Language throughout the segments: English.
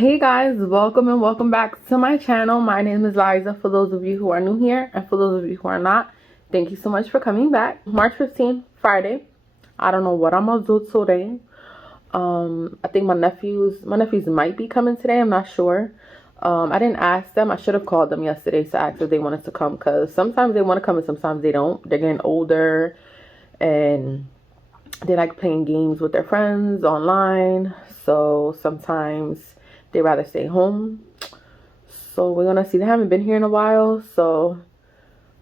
Hey guys, welcome and welcome back to my channel. My name is Liza, for those of you who are new here, and for those of you who are not, thank you so much for coming back. March 15th, Friday. I don't know what I'm gonna do today. I think my nephews might be coming today. I'm not sure. I didn't ask them. I should have called them yesterday to ask if they wanted to come, because sometimes they want to come and sometimes they don't. They're getting older and they like playing games with their friends online, so sometimes they rather stay home. So we're gonna see. They haven't been here in a while, so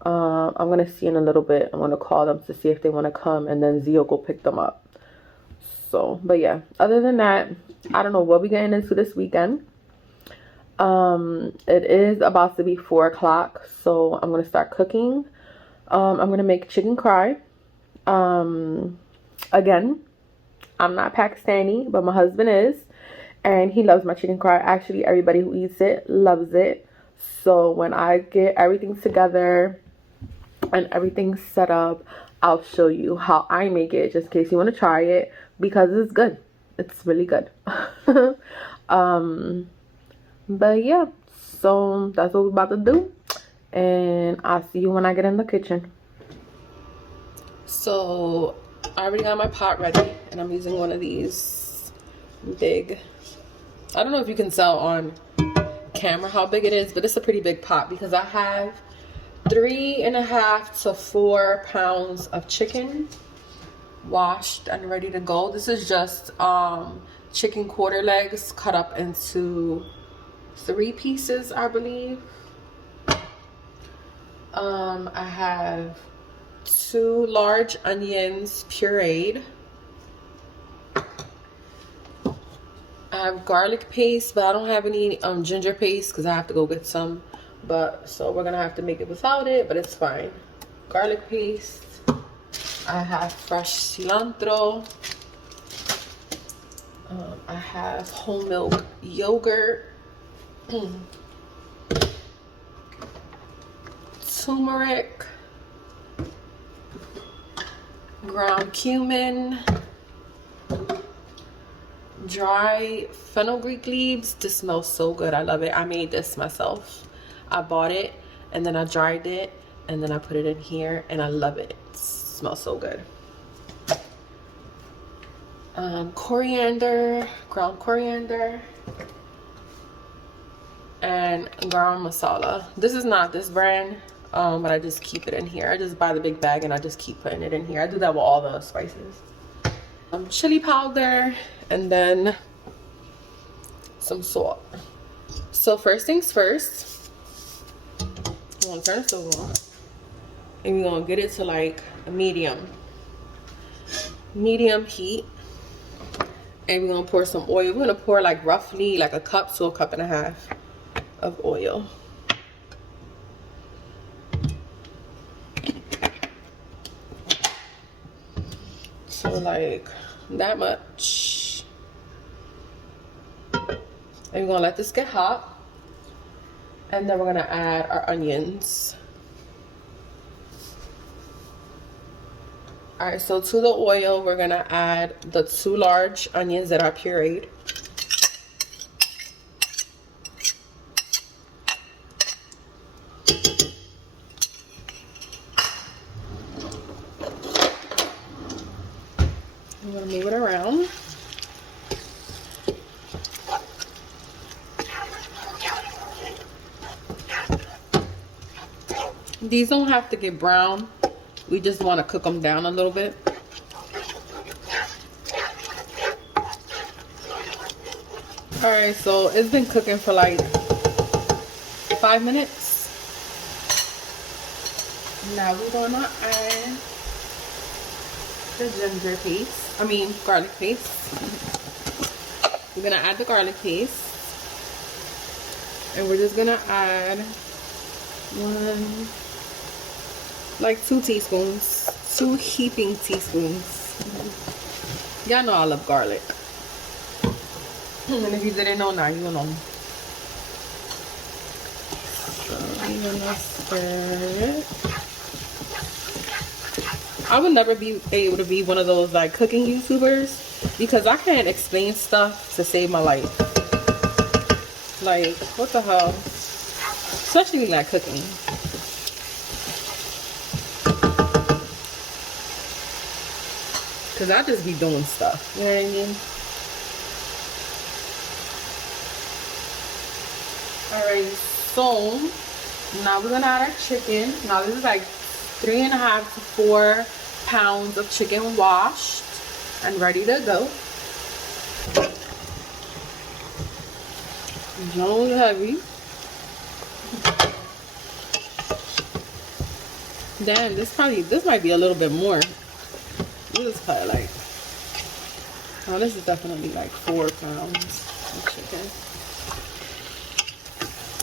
I'm gonna see in a little bit. I'm gonna call them to see if they want to come, and then Zio go pick them up. So, but yeah, other than that, I don't know what we're getting into this weekend. It is about to be 4 o'clock, so I'm gonna start cooking. I'm gonna make chicken cry. Again, I'm not Pakistani, but my husband is, and he loves my chicken cry. Actually, everybody who eats it loves it. So when I get everything together and everything set up, I'll show you how I make it, just in case you want to try it, because it's good. It's really good. But yeah, so that's what we're about to do, and I'll see you when I get in the kitchen. So I already got my pot ready, and I'm using one of these big, I don't know if you can tell on camera how big it is, but it's a pretty big pot because I have 3.5 to 4 pounds of chicken washed and ready to go. This is just chicken quarter legs cut up into 3 pieces, I believe. I have 2 large onions pureed. I have garlic paste, but I don't have any ginger paste because I have to go get some. But so we're gonna have to make it without it, but it's fine. Garlic paste. I have fresh cilantro. I have whole milk yogurt. Turmeric. Ground cumin. Dry fenugreek leaves. This smells so good. I love it. I made this myself. I bought it and then I dried it and then I put it in here, and I love it. It smells so good. Coriander, ground coriander, and garam masala. This is not this brand, but I just keep it in here. I just buy the big bag and I just keep putting it in here. I do that with all the spices. Chili powder, and then some salt. So first things first, I'm gonna turn the stove on, and we're gonna get it to like a medium heat, and we're gonna pour some oil. We're gonna pour like roughly like a cup to a cup and a half of oil. So like that much. And we're gonna let this get hot, and then we're gonna add our onions. All right, so to the oil, we're gonna add the 2 large onions that are pureed. I'm gonna move it around. These don't have to get brown. We just want to cook them down a little bit. All right, so it's been cooking for like 5 minutes. Now we're gonna add the ginger paste. Garlic paste. We're gonna add the garlic paste, and we're just gonna add 2 teaspoons, 2 heaping teaspoons. Y'all know I love garlic, and if you didn't know, now you know. So I'm gonna stir it. I would never be able to be one of those like cooking YouTubers because I can't explain stuff to save my life. Like, what the hell? Especially like cooking. Cause I just be doing stuff. You know what I mean? Alright, so now we're gonna add our chicken. Now this is like 3.5 to 4 pounds of chicken washed and ready to go. Jones heavy. Damn, this might be a little bit more. This is probably like, oh, this is definitely like 4 pounds of chicken.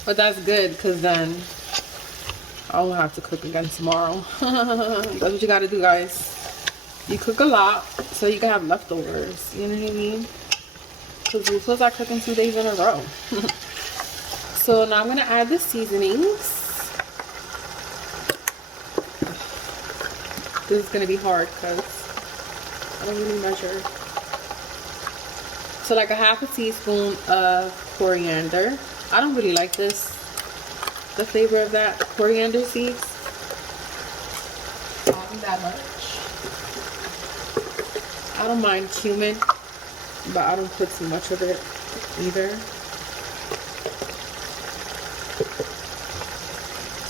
But that's good, because then I won't have to cook again tomorrow. That's what you gotta do, guys. You cook a lot so you can have leftovers. You know what I mean? Because we're supposed to cooking 2 days in a row. So now I'm gonna add the seasonings. This is gonna be hard because I don't really measure. So like a 1/2 teaspoon of coriander. I don't really like the flavor of that coriander seeds. Not that much. I don't mind cumin, but I don't put too much of it either.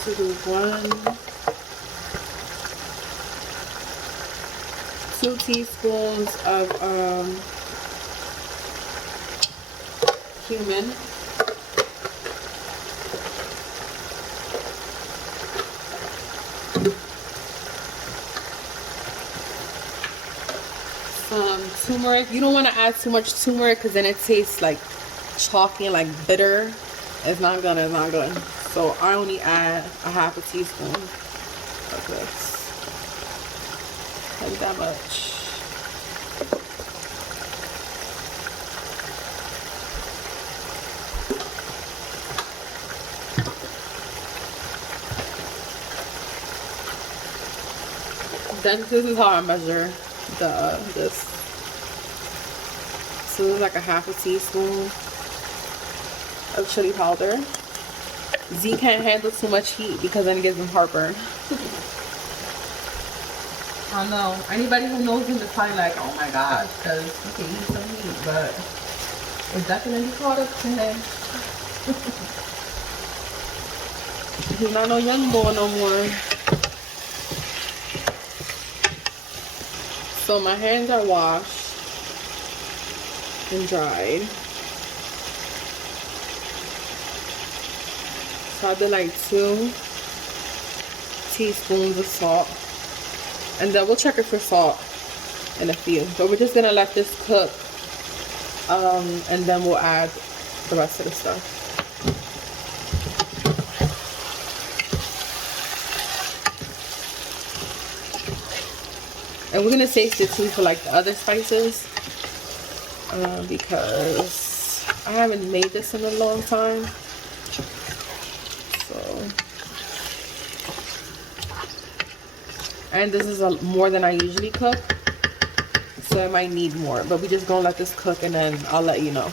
So do 2 teaspoons of cumin. Some turmeric. You don't want to add too much turmeric because then it tastes like chalky and like bitter. It's not good. So I only add a 1/2 teaspoon of this. Like that much. Then this is how I measure this. So it's like a 1/2 teaspoon of chili powder. Z can't handle too much heat because then it gives him heartburn. I know. Anybody who knows him is probably like, oh my gosh, because he can eat some meat, but it's definitely caught up to him. He's not no young boy no more. So my hands are washed and dried. So I did like 2 teaspoons of salt. And then we'll check it for salt in a few. But we're just gonna let this cook. And then we'll add the rest of the stuff. And we're gonna taste it too for like the other spices. Because I haven't made this in a long time. And this is more than I usually cook, so I might need more, but we just gonna let this cook and then I'll let you know.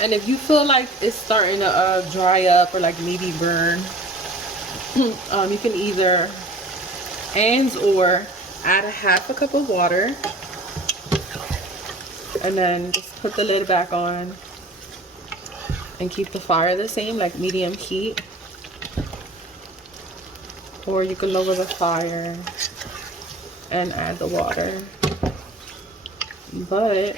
And if you feel like it's starting to dry up or like maybe burn, you can either or add a 1/2 cup of water and then just put the lid back on and keep the fire the same, like medium heat. Or you can lower the fire and add the water. But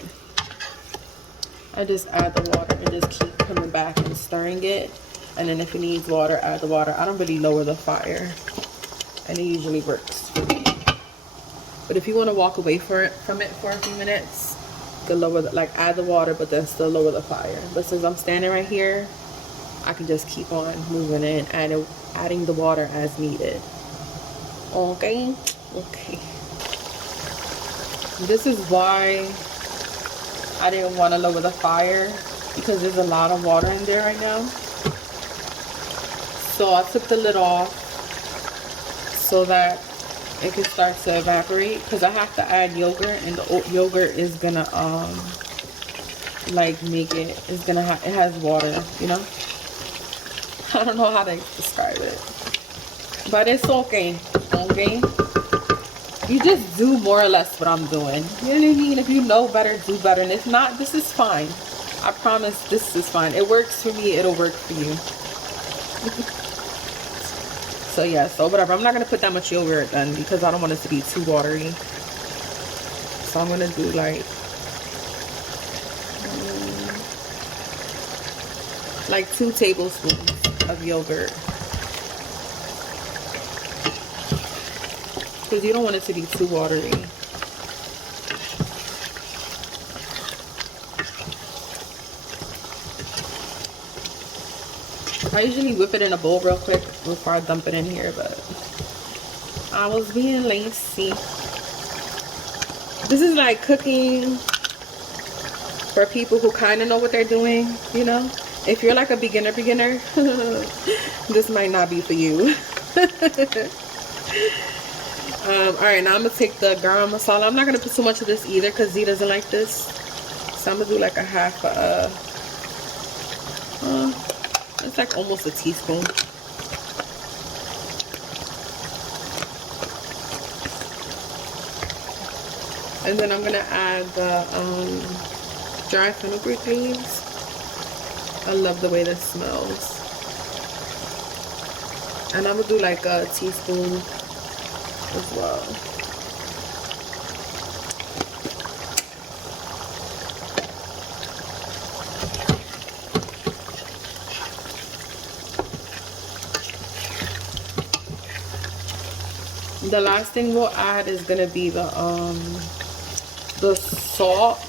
I just add the water and just keep coming back and stirring it. And then if it needs water, add the water. I don't really lower the fire, and it usually works for me. But if you want to walk away from it for a few minutes, you can lower add the water, but then still lower the fire. But since I'm standing right here, I can just keep on moving it and adding the water as needed. Okay. This is why I didn't want to lower the fire, because there's a lot of water in there right now. So I took the lid off so that it can start to evaporate, because I have to add yogurt, and the yogurt is gonna like make it. It's gonna have, it has water, you know. I don't know how to describe it, but it's okay. Okay, you just do more or less what I'm doing. You know what I mean? If you know better, do better. And if not, this is fine. I promise this is fine. It works for me, it'll work for you. So yeah, so whatever. I'm not gonna put that much yogurt then because I don't want it to be too watery. So I'm gonna do like 2 tablespoons of yogurt. Because you don't want it to be too watery. I usually whip it in a bowl real quick before I dump it in here, but I was being lazy. This is like cooking for people who kind of know what they're doing, you know. If you're like a beginner, this might not be for you. Alright, now I'm gonna take the garam masala. I'm not gonna put too much of this either because Z doesn't like this. So I'm gonna do like a half it's like almost a teaspoon. And then I'm gonna add the dry fenugreek leaves. I love the way this smells. And I'm gonna do like a teaspoon as well. The last thing we'll add is gonna be the salt,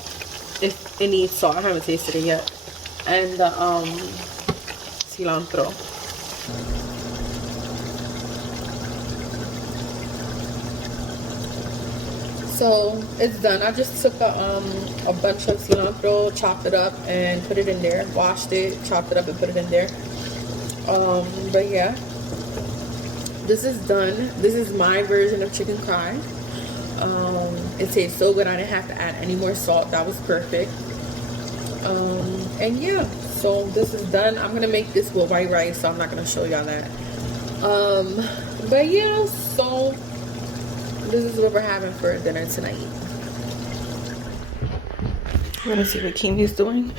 if it needs salt. I haven't tasted it yet. And the cilantro. So it's done. I just took a bunch of cilantro, chopped it up and put it in there, washed it, chopped it up and put it in there. But yeah, this is done. This is my version of chicken cry. It tastes so good. I didn't have to add any more salt. That was perfect. And yeah, so this is done. I'm gonna make this with white rice, so I'm not gonna show y'all that. But yeah, so this is what we're having for dinner tonight. We're gonna see what Kimi's doing.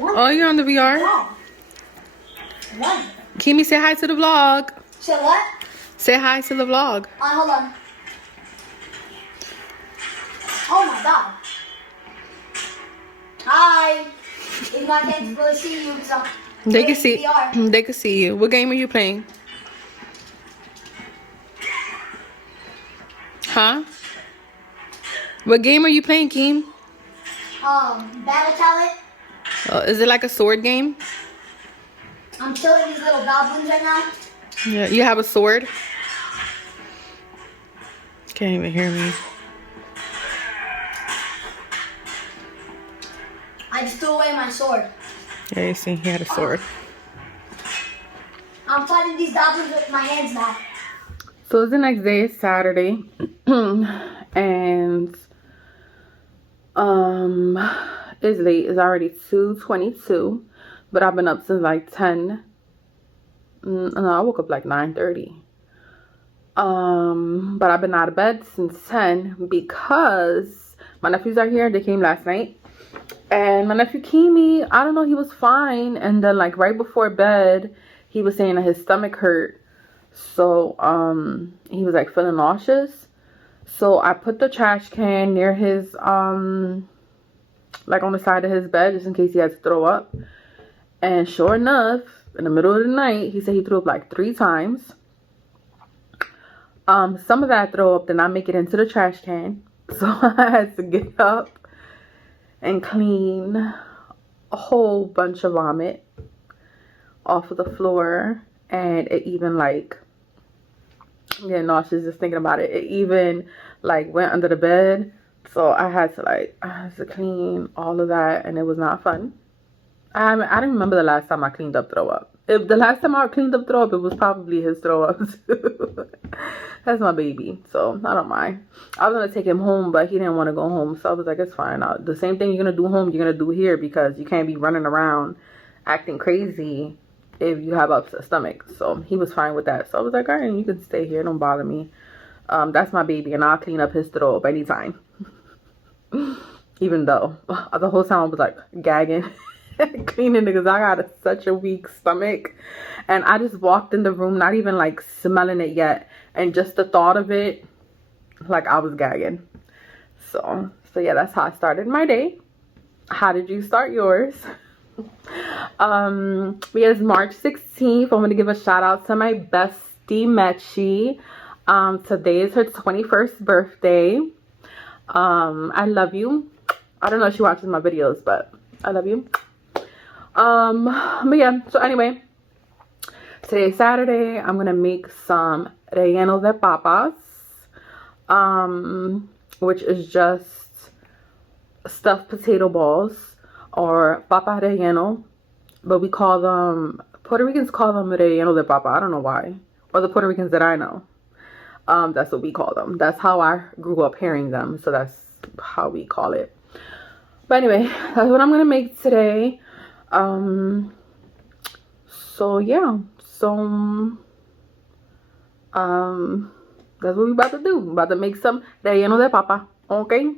Oh, you're on the VR? What? Kimi, say hi to the vlog. Say what? Say hi to the vlog. Hold on. Oh my god. Hi. If my kids will see you, so They can see. They can see you. What game are you playing? Huh? What game are you playing, Kim? Battle Talent. Is it like a sword game? I'm killing these little goblins right now. Yeah. You have a sword? Can't even hear me. I just threw away my sword. Yeah, you see, he had a sword. I'm fighting these goblins with my hands now. So it's the next day, it's Saturday. And it's late. It's already 2:22. But I've been up since like 10. No, I woke up like 9:30. But I've been out of bed since 10 because my nephews are here. They came last night. And my nephew Kimi, I don't know, he was fine. And then like right before bed, he was saying that his stomach hurt. So he was like feeling nauseous. So I put the trash can near his like on the side of his bed just in case he had to throw up. And sure enough, in the middle of the night, he said he threw up like 3 times. Some of that throw up did not make it into the trash can. So I had to get up and clean a whole bunch of vomit off of the floor. And it even like, I'm getting nauseous just thinking about it. It even like went under the bed. So I had to clean all of that, and it was not fun. I don't remember the last time I cleaned up throw up. If the last time I cleaned up throw up, it was probably his throw up. That's my baby, so I don't mind. I was gonna take him home, but he didn't want to go home, so I was like, it's fine. The same thing you're gonna do home, you're gonna do here, because you can't be running around acting crazy if you have upset stomach. So he was fine with that. So I was like, all right, you can stay here, don't bother me. That's my baby, and I'll clean up his throw up anytime. Even though the whole time I was like gagging. Cleaning because I got such a weak stomach, and I just walked in the room not even like smelling it yet, and just the thought of it, like I was gagging. So yeah, that's how I started my day. How did you start yours? It's March 16th. I want to give a shout out to my bestie Mechi. Today is her 21st birthday. I love you. I don't know if she watches my videos, but I love you. But yeah, so anyway, today is Saturday. I'm gonna make some relleno de papas, which is just stuffed potato balls, or papa relleno, but we call them, Puerto Ricans call them relleno de papa. I don't know why, or the Puerto Ricans that I know, that's what we call them. That's how I grew up hearing them, so that's how we call it. But anyway, that's what I'm gonna make today. So yeah, that's what we about to do. About to make some relleno de papa. Okay.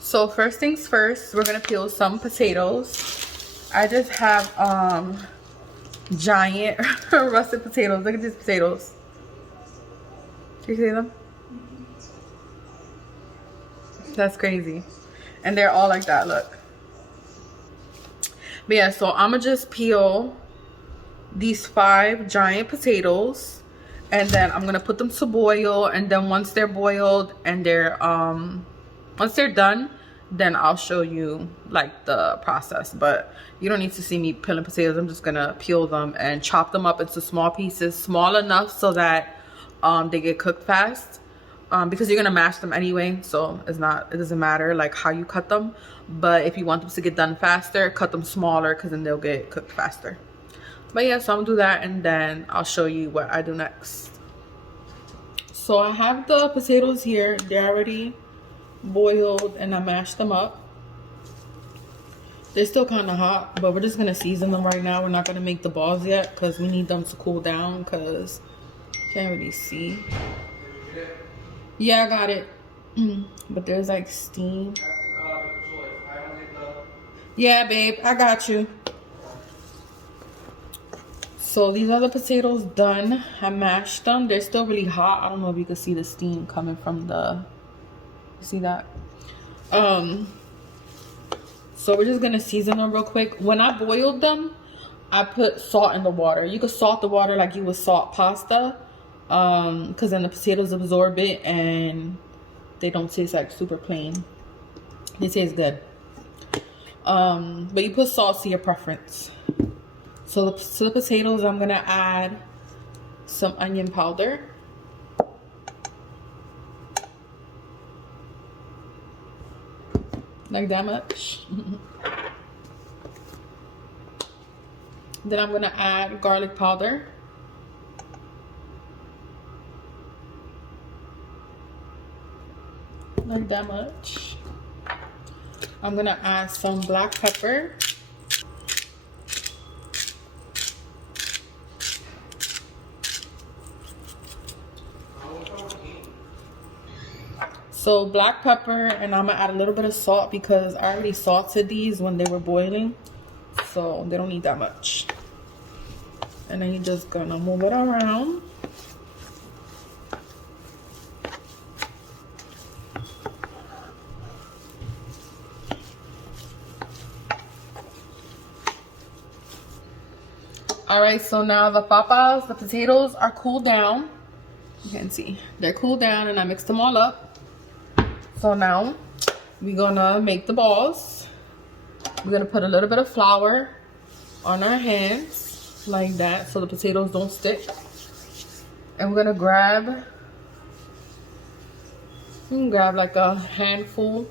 So first things first, we're gonna peel some potatoes. I just have giant russet potatoes. Look at these potatoes. Do you see them? That's crazy. And they're all like that, look. But yeah, so I'm gonna just peel these 5 giant potatoes, and then I'm gonna put them to boil, and then once they're boiled and once they're done, then I'll show you like the process. But you don't need to see me peeling potatoes. I'm just gonna peel them and chop them up into small pieces, small enough so that they get cooked fast. Because you're gonna mash them anyway, so it doesn't matter like how you cut them. But if you want them to get done faster, cut them smaller, because then they'll get cooked faster. But yeah, so I'm gonna do that, and then I'll show you what I do next. So I have the potatoes here. They're already boiled, and I mashed them up. They're still kind of hot, but we're just gonna season them right now. We're not gonna make the balls yet because we need them to cool down, because can't really see. Yeah, I got it. But there's like steam. Yeah, babe, I got you. So these are the potatoes done. I mashed them. They're still really hot. I don't know if you can see the steam coming from the, see that? So we're just gonna season them real quick. When I boiled them, I put salt in the water. You could salt the water like you would salt pasta, because then the potatoes absorb it and they don't taste like super plain. They taste good. But you put salt to your preference. So to the potatoes, I'm gonna add some onion powder. Like that much. Then I'm gonna add garlic powder. Like that much. I'm gonna add some black pepper. So black pepper, and I'm gonna add a little bit of salt because I already salted these when they were boiling, so they don't need that much. And then you're just gonna move it around. All right, so now the papas, the potatoes are cooled down. You can see they're cooled down, and I mixed them all up. So now we're gonna make the balls. We're gonna put a little bit of flour on our hands like that so the potatoes don't stick. And we're gonna grab like a handful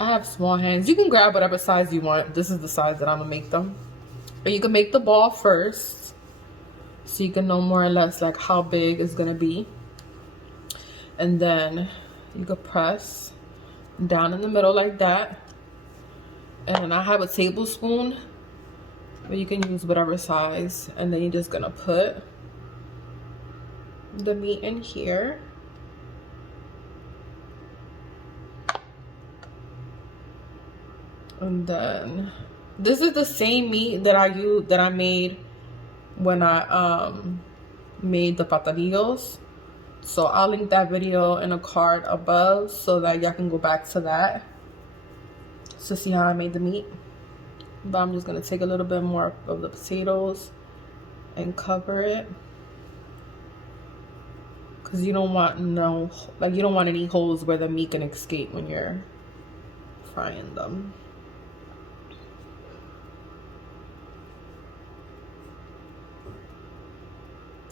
I have small hands. You can grab whatever size you want. This is the size that I'm gonna make them. And you can make the ball first, so you can know more or less like how big it's gonna be. And then you could press down in the middle like that. And I have a tablespoon, but you can use whatever size. And then you're just gonna put the meat in here. And then this is the same meat that I made when I made the patadillos. So I'll link that video in a card above so that y'all can go back to that to see how I made the meat. But I'm just gonna take a little bit more of the potatoes and cover it, because you don't want you don't want any holes where the meat can escape when you're frying them.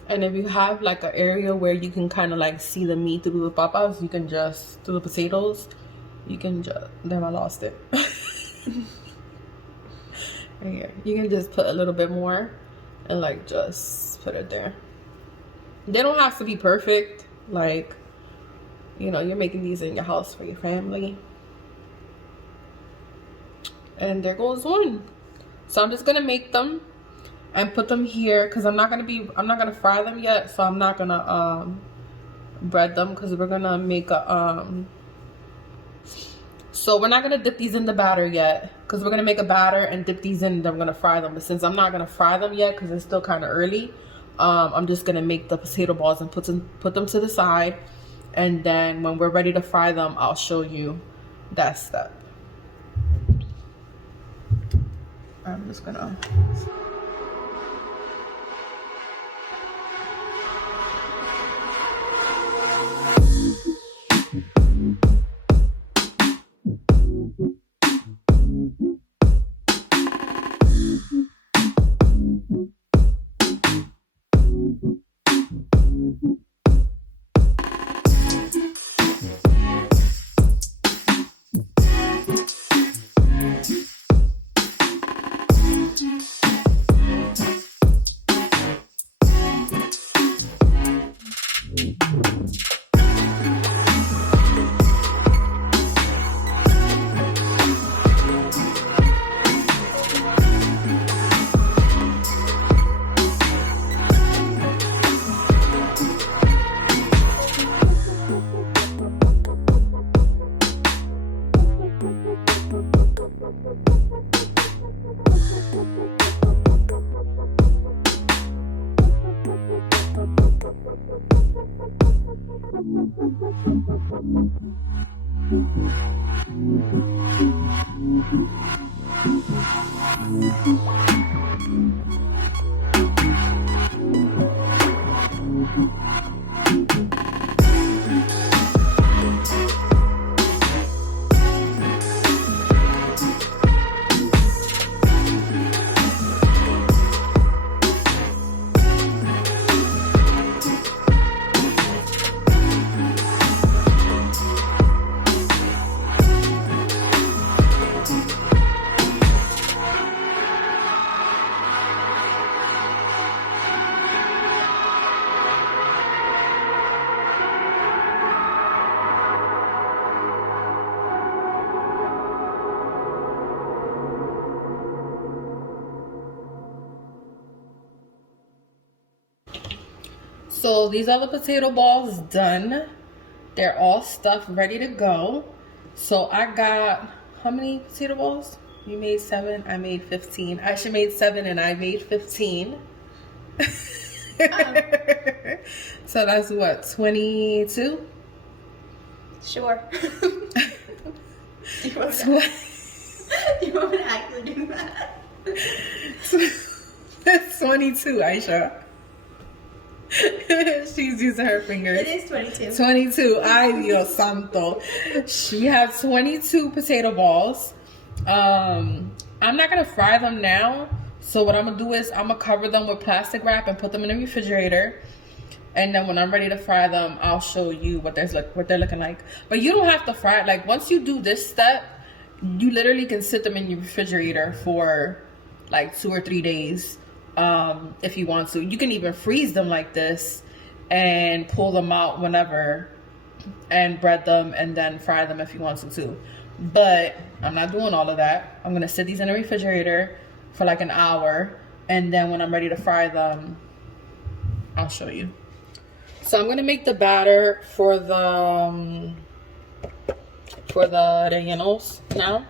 And if you have like an area where you can kind of like see the meat through the papas, you can just, through the potatoes, you can just, damn, I lost it. Right here. You can just put a little bit more and like just put it there. They don't have to be perfect. Like, you know, you're making these in your house for your family. And there goes one. So I'm just gonna make them and put them here, because I'm not gonna fry them yet, so I'm not gonna bread them, because we're gonna make a so we're not gonna dip these in the batter yet, because we're gonna make a batter and dip these in, and then we're gonna fry them. But since I'm not gonna fry them yet because it's still kind of early, I'm just gonna make the potato balls and put them to the side, and then when we're ready to fry them, I'll show you that step. I'm just gonna So these are the potato balls done. They're all stuffed, ready to go. So I got, how many potato balls? You made 7, I made 15. Aisha made 7 and I made 15. So that's what, 22? Sure. Do you want me to actually do that? That's 22, Aisha. She's using her fingers. It is 22. 22. Ay, Dios santo. We have 22 potato balls. I'm not gonna fry them now. So what I'm gonna do is I'm gonna cover them with plastic wrap and put them in the refrigerator. And then when I'm ready to fry them, I'll show you what they're looking like. But you don't have to fry it. Like once you do this step, you literally can sit them in your refrigerator for like 2 or 3 days if you want to. You can even freeze them like this and pull them out whenever and bread them and then fry them if you want to too. But I'm not doing all of that. I'm gonna sit these in the refrigerator for like an hour, and then when I'm ready to fry them, I'll show you. So I'm gonna make the batter for the rellenos now.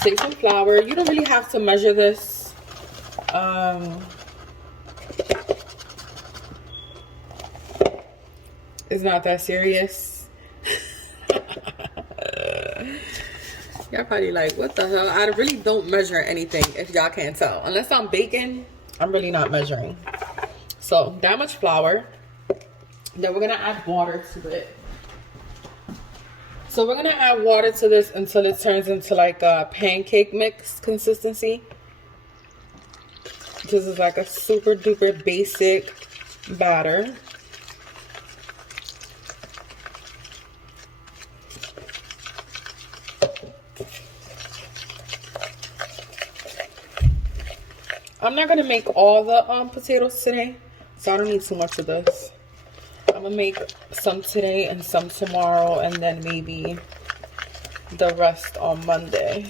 Take some flour. You don't really have to measure this. It's not that serious. Y'all probably like, what the hell? I really don't measure anything, if y'all can't tell. Unless I'm baking, I'm really not measuring. So that much flour. Then we're gonna add water to it. So we're gonna add water to this until it turns into like a pancake mix consistency. This is like a super duper basic batter. I'm not gonna make all the potatoes today, so I don't need too much of this. I'm gonna make some today and some tomorrow, and then maybe the rest on Monday.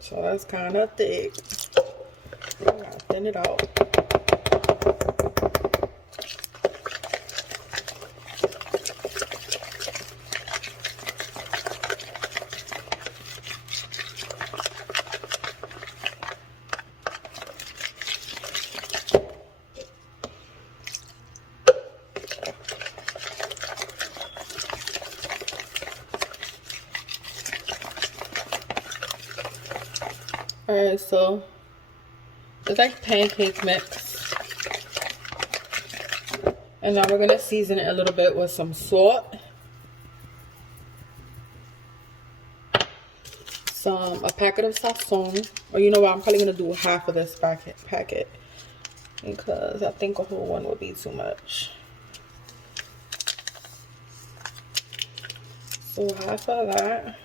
So that's kind of thick. I gotta thin it out. Alright, so it's like pancake mix. And now we're going to season it a little bit with some salt. A packet of sazon. Or you know what, I'm probably going to do half of this packet. Because I think a whole one would be too much. So half of that.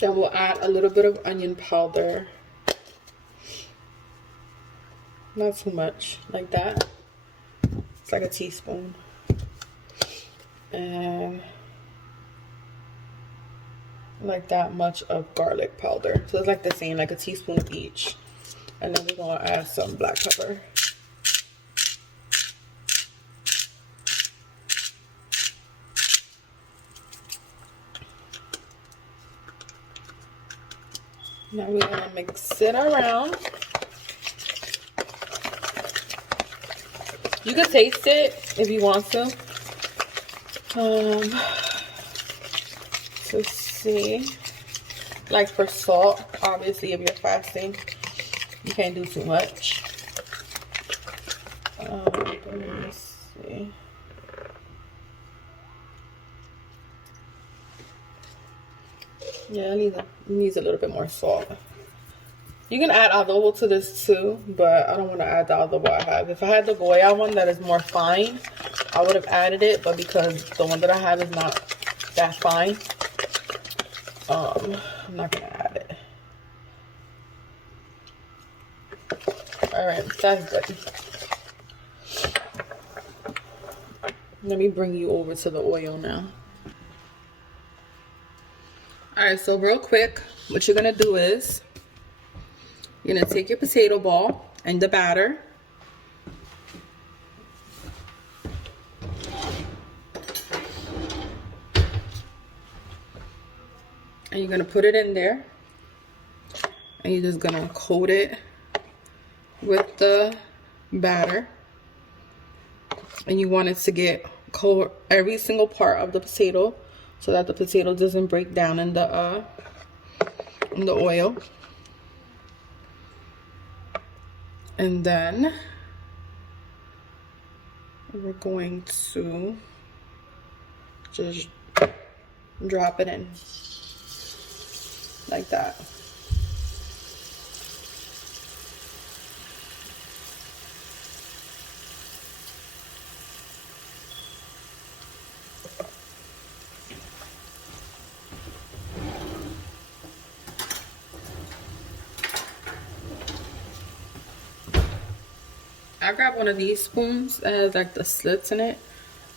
Then we'll add a little bit of onion powder. Not too much, like that. It's like a teaspoon. And like that much of garlic powder. So it's like the same, like a teaspoon of each. And then we're gonna add some black pepper. Now we're gonna mix it around. You can taste it if you want to. To see, like for salt, obviously if you're fasting, you can't do too much. Let me see. Yeah, it needs a little bit more salt. You can add adobo to this too, but I don't want to add the adobo I have. If I had the Goya one that is more fine, I would have added it, but because the one that I have is not that fine, I'm not going to add it. Alright, that's good. Let me bring you over to the oil now. Alright, so real quick, what you're going to do is you're going to take your potato ball and the batter. And you're going to put it in there. And you're just going to coat it with the batter. And you want it to get coat every single part of the potato so that the potato doesn't break down in the oil. And then we're going to Just drop it in like that. I grab one of these spoons that has like the slits in it,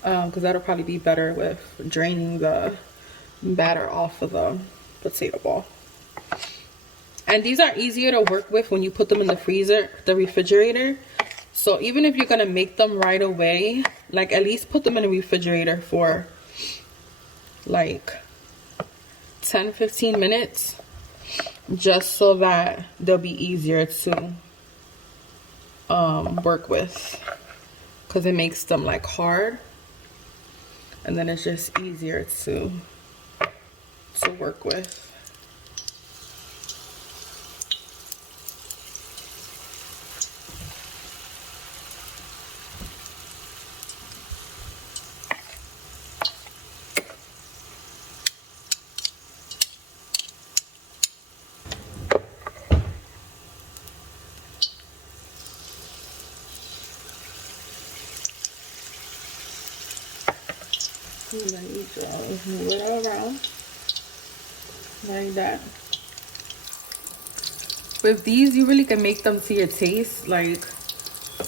because that'll probably be better with draining the batter off of the potato ball. And these are easier to work with when you put them in the refrigerator. So even if you're gonna make them right away, like at least put them in the refrigerator for like 10-15 minutes, just so that they'll be easier to work with, because it makes them like hard, and then it's just easier to work with. And then you just move it around like that. With these, you really can make them to your taste. Like,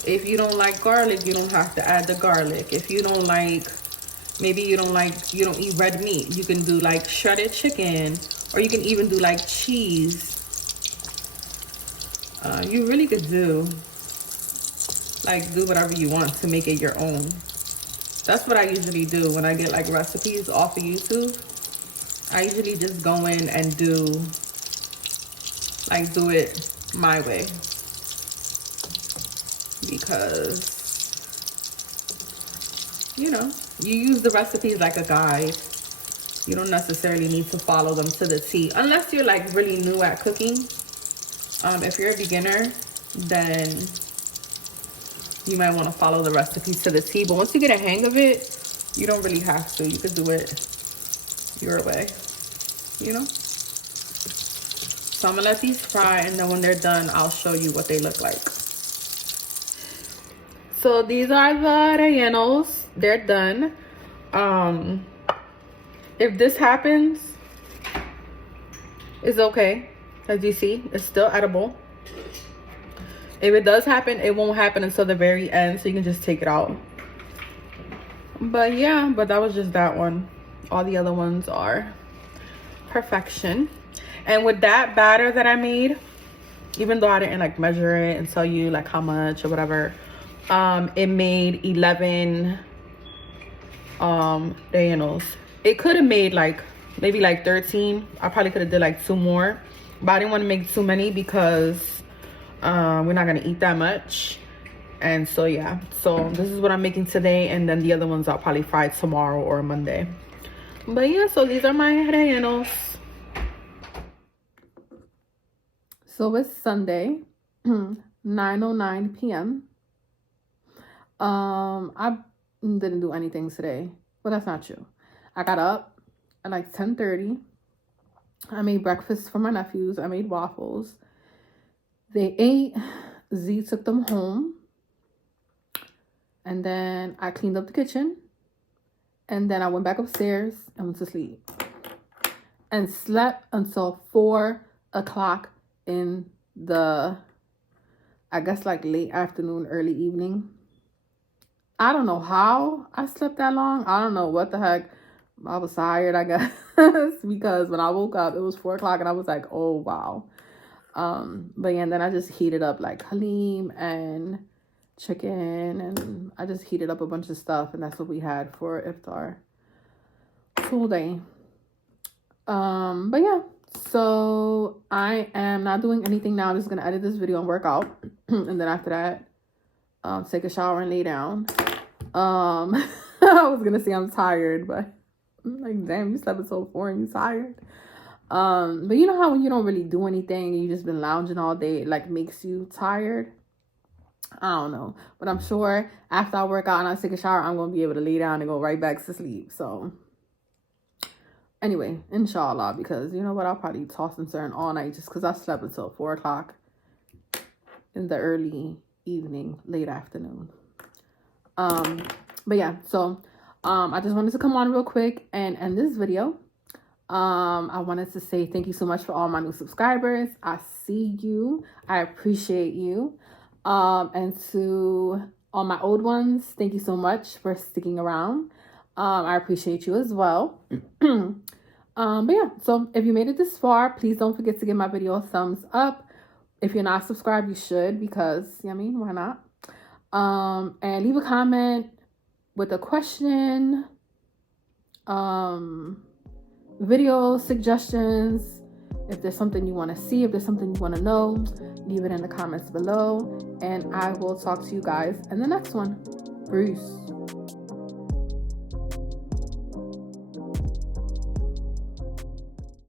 if you don't like garlic, you don't have to add the garlic. If you don't like, maybe you don't eat red meat, you can do like shredded chicken, or you can even do like cheese. You really could do whatever you want to make it your own. That's what I usually do when I get like recipes off of YouTube. I usually just go in and do it my way, because you know, you use the recipes like a guide. You don't necessarily need to follow them to the T, unless you're like really new at cooking. If you're a beginner, then you might want to follow the recipes to the T, but once you get a hang of it, you don't really have to. You could do it your way, you know? So I'm gonna let these fry, and then when they're done, I'll show you what they look like. So these are the rellenos. They're done. If this happens, it's okay. As you see, it's still edible. If it does happen, it won't happen until the very end, so you can just take it out. But yeah, but that was just that one. All the other ones are perfection. And with that batter that I made, even though I didn't like measure it and tell you like how much or whatever, it made 11 rellenos. It could have made like maybe like 13. I probably could have did like 2 more, but I didn't want to make too many because we're not gonna eat that much. And so yeah, so this is what I'm making today, and then the other ones I'll probably fry tomorrow or Monday. But yeah, so these are my rellenos. So it's Sunday, 9:09 p.m. I didn't do anything today, but that's not true. I got up at like 10:30. I made breakfast for my nephews. I made waffles. They ate. Z took them home. And then I cleaned up the kitchen. And then I went back upstairs and went to sleep. And slept until 4 o'clock in the, I guess like late afternoon, early evening. I don't know how I slept that long. I don't know what the heck. I was tired, I guess. Because when I woke up, it was 4 o'clock and I was like, oh, wow. But yeah, and then I just heated up like halim and chicken, and I just heated up a bunch of stuff, and that's what we had for iftar today. But yeah, so I am not doing anything now. I'm just gonna edit this video and work out, and then after that, take a shower and lay down. I was gonna say I'm tired, but I'm like, damn, you slept until 4 and you tired. But you know how when you don't really do anything and you just been lounging all day, it like makes you tired. I don't know, but I'm sure after I work out and I take a shower, I'm gonna be able to lay down and go right back to sleep. So Anyway, inshallah, because you know what, I'll probably toss and turn all night just because I slept until 4 o'clock in the early evening, late afternoon. But yeah, so I just wanted to come on real quick and end this video. I wanted to say thank you so much for all my new subscribers. I see you. I appreciate you. And to all my old ones, thank you so much for sticking around. I appreciate you as well. But yeah, so if you made it this far, please don't forget to give my video a thumbs up. If you're not subscribed, you should, because I mean, why not? And leave a comment with a question, video suggestions. If there's something you want to see, if there's something you want to know, leave it in the comments below, and I will talk to you guys in the next one. Peace.